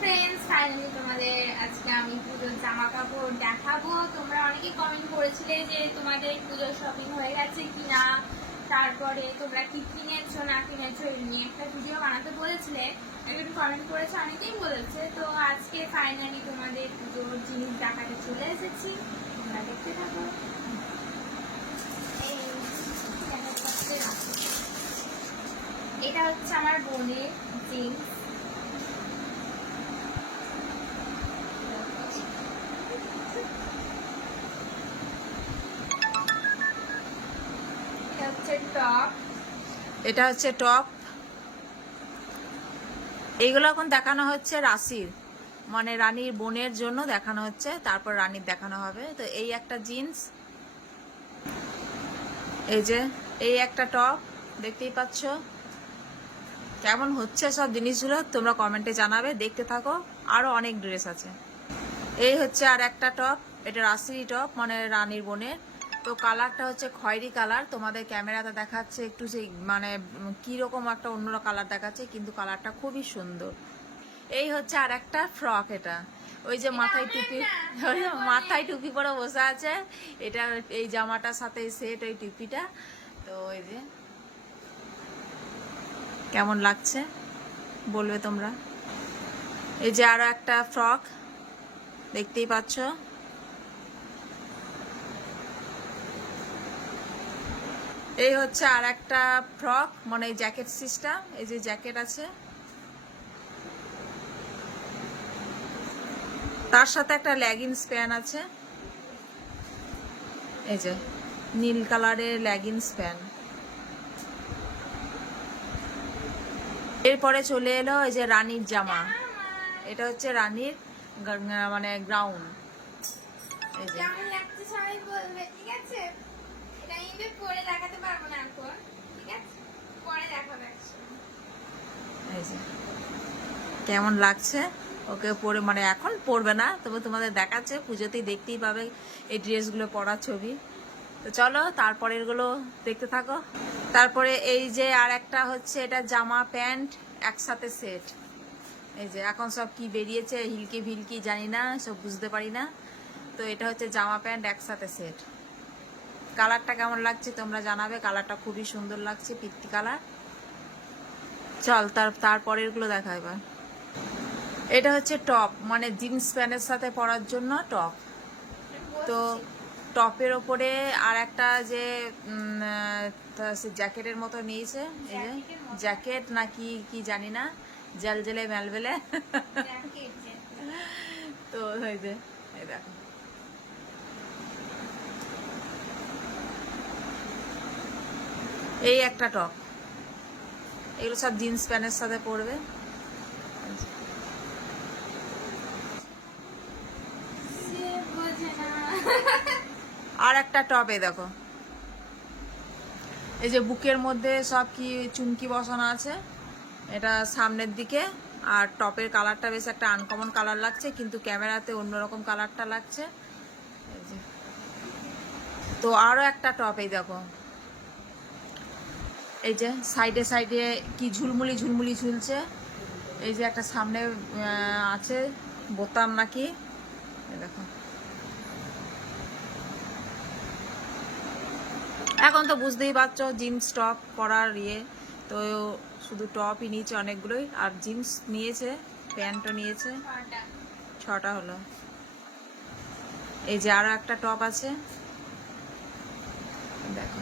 Friends, finally তোমাদের আজকে আমি পুজোর জামা কাপড় দেখাবো। তোমরা অনেকে কমেন্ট করেছিলে যে তোমাদের পুজোর শপিং হয়ে গেছে কিনা, তারপরে তোমরা কি কিনেছো না কিনেছো এই নিয়ে একটা ভিডিও বানাতে বলেছিলে। একটু কমেন্ট করেছে, অনেকেই বলেছে। তো আজকে ফাইনালি তোমাদের পুজোর জিনিস দেখাতে চলে এসেছি, তোমরা দেখতে থাকো। এটা হচ্ছে আমার বোনের জিন্স। এটা হচ্ছে টপ। এইগুলো এখন দেখানো হচ্ছে রাশির, মানে রানীর বোনের জন্য দেখানো হচ্ছে, তারপর রানীর দেখানো হবে। তো এই একটা জিন্স, এই যে এই একটা টপ, দেখতেই পাচ্ছ। কেমন হচ্ছে সব জিনিসগুলো তোমরা কমেন্টে জানাবে, দেখতে থাকো। আরো অনেক ড্রেস আছে। এই হচ্ছে আর একটা টপ, এটা রাশির টপ, মানে রানীর বোনের। তো কালারটা হচ্ছে খয়েরি কালার, তোমাদের ক্যামেরাতে দেখাচ্ছে একটু সেই মানে কিরকম একটা অন্য কালার দেখাচ্ছে, কিন্তু কালারটা খুবই সুন্দর। এই হচ্ছে আর একটা ফ্রক, এটা ওই যে মাথায় টুপি, মাথায় টুপি পরে বসে আছে, এটা এই জামাটার সাথে সেট ওই টুপিটা। তো এই যে কেমন লাগছে বলবে তোমরা। এই যে আরো একটা ফ্রক, দেখতেই পাচ্ছ। এই হচ্ছে আর একটা ফ্রক, মানে জ্যাকেট সিস্টেম, এই যে জ্যাকেট আছে, তার সাথে একটা লেগিংস প্যান্ট আছে। এই যে নীল কালারের লেগিংস প্যান্ট। এরপরে চলে এলো এই যে রানীর জামা, এটা হচ্ছে রানীর মানে গ্রাউন্ড। এই যে কেমন লাগছে সবাই বলবে, ঠিক আছে? এটা আমি পরে দেখাতে পারবো না এখন, ঠিক আছে? পরে দেখাবো একসময়। এই যে কেমন লাগছে ওকে পরে, মানে এখন পরবে না, তবে তোমাদের দেখাচ্ছে, পুজোতেই দেখতেই পাবে এই ড্রেসগুলো পরার ছবি। তো চলো তারপরের গুলো দেখতে থাকো। তারপরে এই যে আর একটা হচ্ছে, এটা জামা প্যান্ট একসাথে সেট। এই যে এখন সব কি বেরিয়েছে, হিলকি ভিলকি জানি না, সব বুঝতে পারি না। তো এটা হচ্ছে জামা প্যান্ট একসাথে সেট। কালারটা কেমন লাগছে তোমরা জানাবে, কালারটা খুবই সুন্দর লাগছে, পিত্তি কালার। চল তারপরের গুলো দেখা এবার। এটা হচ্ছে টপ, মানে জিন্স প্যান্টের সাথে পরার জন্য টপ। তো টপের ওপরে আর একটা যে জ্যাকেটের মতো নিয়েছে, এই যে জ্যাকেট নাকি কি জানি না, জেলজেলে মেলবেলে। তো এই যে এই দেখো, এই একটা টপ, এগুলো সব জিন্স প্যান্টের সাথে পরবে। আর একটা টপ, এই দেখো, এই যে বুকের মধ্যে সব কি চুমকি বসানো আছে, এটা সামনের দিকে। আর টপের কালারটা বেশ একটা আনকমন কালার লাগছে, কিন্তু ক্যামেরাতে অন্যরকম কালারটা লাগছে। তো আরো একটা টপ, এই দেখো, এই যে সাইডে সাইডে কি ঝুলমুলি ঝুলমুলি ঝুলছে। এই যে একটা সামনে আছে বোতাম নাকি, দেখো। এখন তো বুঝতেই পারছো জিন্স টপ পরার ইয়ে, তো শুধু টপই নিয়েছে অনেকগুলোই, আর জিন্স নিয়েছে, প্যান্টও নিয়েছে, 6টা হলো। এই যে আরো একটা টপ আছে, দেখো,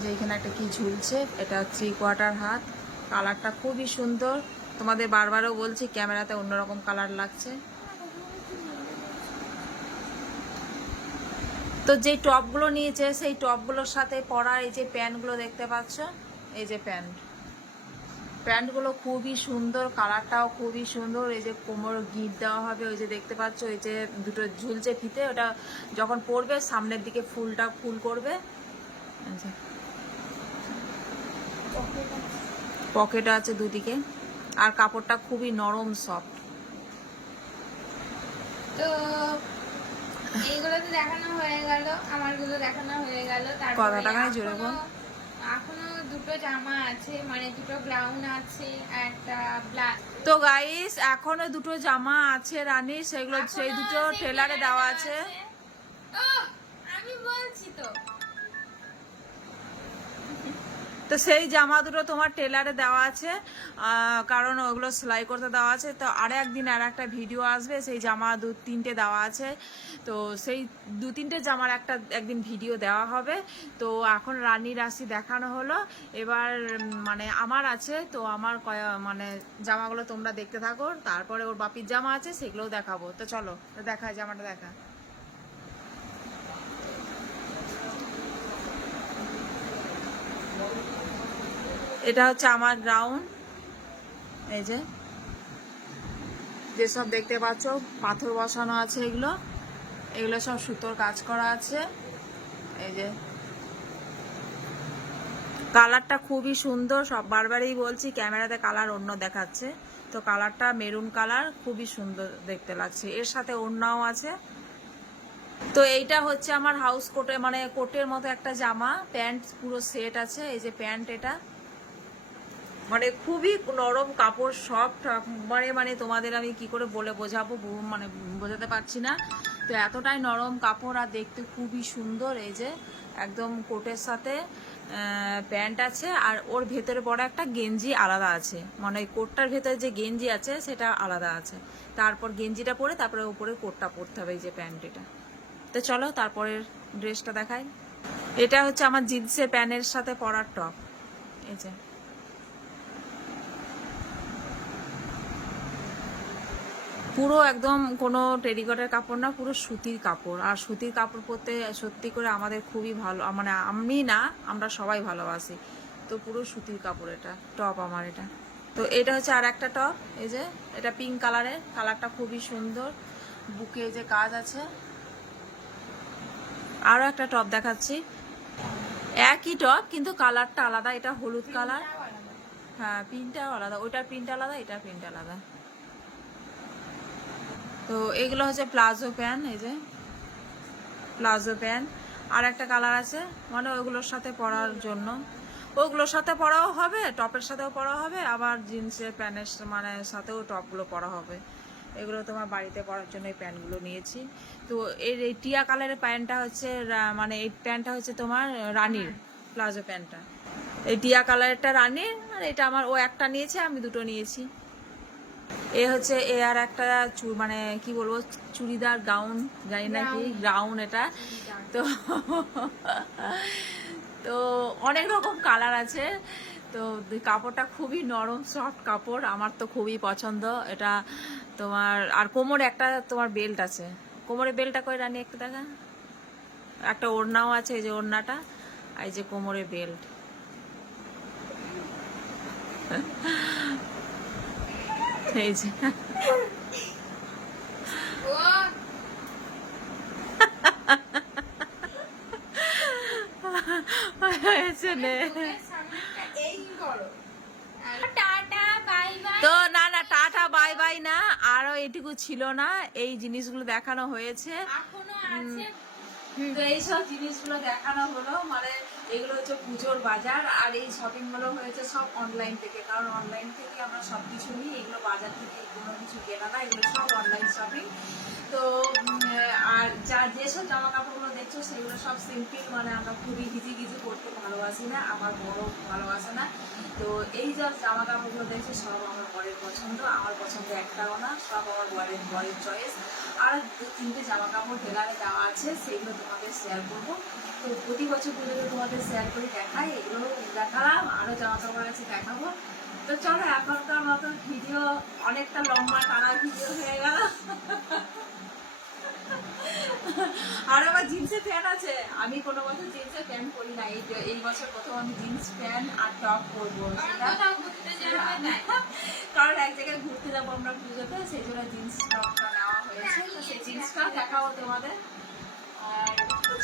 যে এখানে একটা কি ঝুলছে, এটা 3/4 হাত। কালারটা খুবই সুন্দর, তোমাদের বারবারও বলছি ক্যামেরাতে অন্যরকম কালার লাগছে। তো যে টপগুলো নিয়েছে সেই টপগুলোর সাথে পরা এই যে প্যান্টগুলো দেখতে পাচ্ছ, এই যে প্যান্টগুলো খুবই সুন্দর, কালারটাও খুবই সুন্দর। এই যে কোমর গিট দেওয়া হবে, ওই যে দেখতে পাচ্ছ, এই যে দুটো ঝুলছে ফিতে, ওটা যখন পরবে সামনের দিকে ফুলটা ফুল করবে। পকেট আছে দুদিকে, আর কাপড়টা খুবই নরম সফট। তো এইগুলো তো দেখানো হয়ে গেল, আমারগুলো দেখানো হয়ে গেল। কত টাকায় জোড়ে বল? এখনো দুটো জামা আছে, মানে দুটো গ্রাউন্ড আছে আর একটা ব্ল্যাক। তো গাইস এখনো দুটো জামা আছে রানী, সেগুলো সেই দুটো টেলারে দেওয়া আছে। আমি বলছি তো তো সেই জামা দুটো তোমার টেলারে দেওয়া আছে, কারণ ওগুলো সেলাই করতে দেওয়া আছে। তো আর একদিন আর একটা ভিডিও আসবে, সেই জামা 2-3টে দেওয়া আছে। তো সেই 2-3টে জামার একদিন ভিডিও দেওয়া হবে। তো এখন রানী রাশি দেখানো হলো, এবার মানে আমার আছে। তো আমার মানে জামাগুলো তোমরা দেখতে থাকো, তারপরে ওর বাপির জামা আছে সেগুলোও দেখাবো। তো চলো দেখা, জামাটা দেখা। এটা হচ্ছে আমার গ্রাউন্ড। এই যে যেসব দেখতে পাচ্ছ পাথর বসানো আছে, এগুলো সব সুতোর কাজ করা আছে। এই যে কালারটা খুবই সুন্দর, সব বারবারই বলছি ক্যামেরাতে কালার অন্য দেখাচ্ছে, তো কালারটা মেরুন কালার, খুবই সুন্দর দেখতে লাগছে। এর সাথে ওড়নাও আছে। তো এইটা হচ্ছে আমার হাউস কোটে, মানে কোটের মতো একটা জামা, প্যান্ট পুরো সেট আছে। এই যে প্যান্ট, এটা মানে খুবই নরম কাপড়, সফট, মানে তোমাদের আমি কি করে বলে বোঝাবো, মানে বোঝাতে পারছি না। তো এতটাই নরম কাপড় আর দেখতে খুবই সুন্দর। এই যে একদম কোটের সাথে প্যান্ট আছে, আর ওর ভেতরে পড়া একটা গেঞ্জি আলাদা আছে, মানে ওই কোটটার ভেতরে যে গেঞ্জি আছে সেটা আলাদা আছে। তারপর গেঞ্জিটা পরে তারপরে উপরে কোটটা পরতে হবে, এই যে প্যান্ট এটা। তো চলো তারপরের ড্রেসটা দেখাই। এটা হচ্ছে আমার জিন্সের প্যান্টের সাথে পরার টপ। এই যে পুরো একদম কোনো টেরিকটের কাপড় না, পুরো সুতির কাপড়। আর সুতির কাপড় পরতে সত্যি করে আমাদের খুবই ভালো, মানে আমি না, আমরা সবাই ভালোবাসি। তো পুরো সুতির কাপড়, এটা টপ আমার এটা। তো এটা হচ্ছে আর একটা টপ। এই যে এটা পিঙ্ক কালারের, কালারটা খুবই সুন্দর, বুকে যে কাজ আছে। আরও একটা টপ দেখাচ্ছি, একই টপ কিন্তু কালারটা আলাদা। এটা হলুদ কালার, হ্যাঁ প্রিন্টটাও আলাদা, ওইটার প্রিন্ট আলাদা, এটার প্রিন্ট আলাদা। তো এগুলো হচ্ছে প্লাজো প্যান্ট। এই যে প্লাজো প্যান্ট, আর একটা কালার আছে, মানে ওইগুলোর সাথে পরার জন্য, ওগুলোর সাথে পরাও হবে, টপের সাথেও পরা হবে, আবার জিন্সের প্যান্টের মানে সাথেও টপগুলো পরা হবে। এগুলো তোমার বাড়িতে পরার জন্য এই প্যান্টগুলো নিয়েছি। তো এই টিয়া কালারের প্যান্টটা হচ্ছে মানে এই প্যান্টটা হচ্ছে তোমার রানীর, প্লাজো প্যান্টটা এই টিয়া কালারেরটা রানীর, আর এটা আমার, ও একটা নিয়েছে আমি দুটো নিয়েছি। এ হচ্ছে এ আর একটা মানে কি বলবো, চুড়িদার গাউন, জানি না কি গাউন এটা। তো তো অনেক রকম কালার আছে। তো কাপড়টা খুবই নরম সফট কাপড়, আমার তো খুবই পছন্দ এটা তোমার। আর কোমরে একটা তোমার বেল্ট আছে, কোমরে বেল্টটা করে রানি একটু দেখা। একটা ওড়নাও আছে, এই যে ওড়নাটা, এই যে কোমরে বেল্ট। এই যে তো না না, টাটা বাই বাই না, আরো এটুকু ছিল না, এই জিনিসগুলো দেখানো হয়েছে। তো এইসব জিনিসগুলো দেখানো হলো, মানে এগুলো হচ্ছে পুজোর বাজার। আর এই শপিং গুলো হয়েছে সব অনলাইন থেকে, কারণ অনলাইন থেকে আমরা সবকিছু নিই, এগুলো বাজার থেকে কোনো কিছু কেনা না, এগুলো সব অনলাইন শপিং। তো আর যেসব জামা কাপড়গুলো দেখছো সেগুলো সব সিম্পল, মানে আমরা খুবই ঘিজি করতে ভালোবাসি না, আমার বড় ভালোবাসে না। তো এই সব জামা কাপড়গুলো দেখছো সব আমার বরের পছন্দ, আমার পছন্দ একটাও না, সব আমার বরের চয়েস। আর 2-3টে জামা কাপড় টেলারে দেওয়া আছে, সেগুলো তোমাদের শেয়ার করবো। তো প্রতি বছর পুজোতে তোমাদের শেয়ার করে দেখাই, এগুলো দেখালাম, আরও জামা কাপড় আছে দেখাবো। তো চলো এখনকার মতো ভিডিও অনেকটা লম্বা টানা ভিডিও হয়ে গেল। আর আমার জিন্সের প্যান্ট আছে, আমি কোনো বছর জিন্সের প্যান্ট পরি না, এই বছর প্রথম আমি জিন্স প্যান্ট আর টপ পরবো, কারণ এক জায়গায় ঘুরতে যাবো আমরা পুজোতে, সেই জন্য জিন্স টপটা নেওয়া হয়েছে। তো সেই জিন্সটা দেখাবো তোমাদের। আর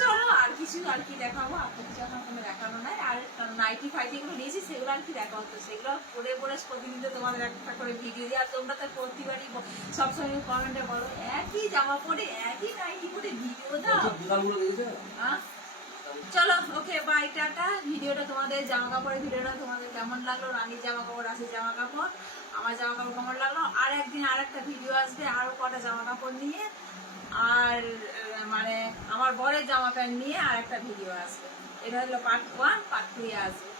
চলো আর কিছু আর কি দেখাবো, আপনার কিছু এখন কোনো দেখানো নাই। আর নাইটি ফাইটিগুলো নিয়েছি, সেগুলো আর কি দেখা হতো, সেগুলো পরে প্রতিদিন তোমাদের একটা করে ভিডিও দিই। আর তোমরা তো প্রতিবারই সবসময় কমেন্টে বলো একই জামা পরে একই নাইটি পরে ভিডিও দাও। চলো ওকে বাই টাটা। ভিডিওটা তোমাদের জামা কাপড়ের ভিডিওটা তোমাদের কেমন লাগলো, রানীর জামা কাপড় আছে, জামা কাপড় আমার জামা কাপড় কেমন লাগলো, আর একদিন আর একটা ভিডিও আসবে আরো কটা জামা কাপড় নিয়ে, আর মানে আমার বরের জামা প্যান্ট নিয়ে আর একটা ভিডিও আসবে। এটা হলো পার্ট 1, পার্ট 2 আসবে।